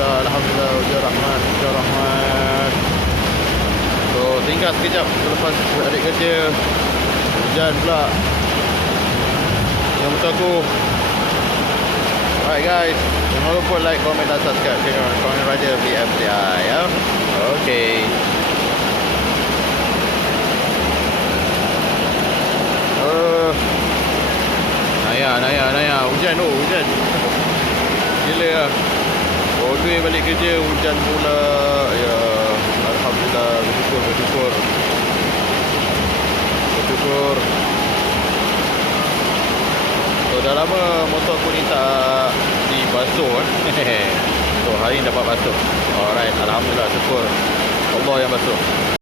Alhamdulillah, hujan rahmat, hujan rahmat. So, tinggal sekejap selepas balik kerja, hujan pula yang betul aku. Alright guys, jangan lupa like, comment dan subscribe channel Kawan Raja BFTI ya. Okay. Naya, hujan tu, hujan. Gila lah. All the way balik kerja, hujan pula. Ya, Alhamdulillah, bersyukur. So, dah lama motor aku ni tak dibasuh. So, hari ni dapat basuh. Alright, Alhamdulillah, syukur Allah yang basuh.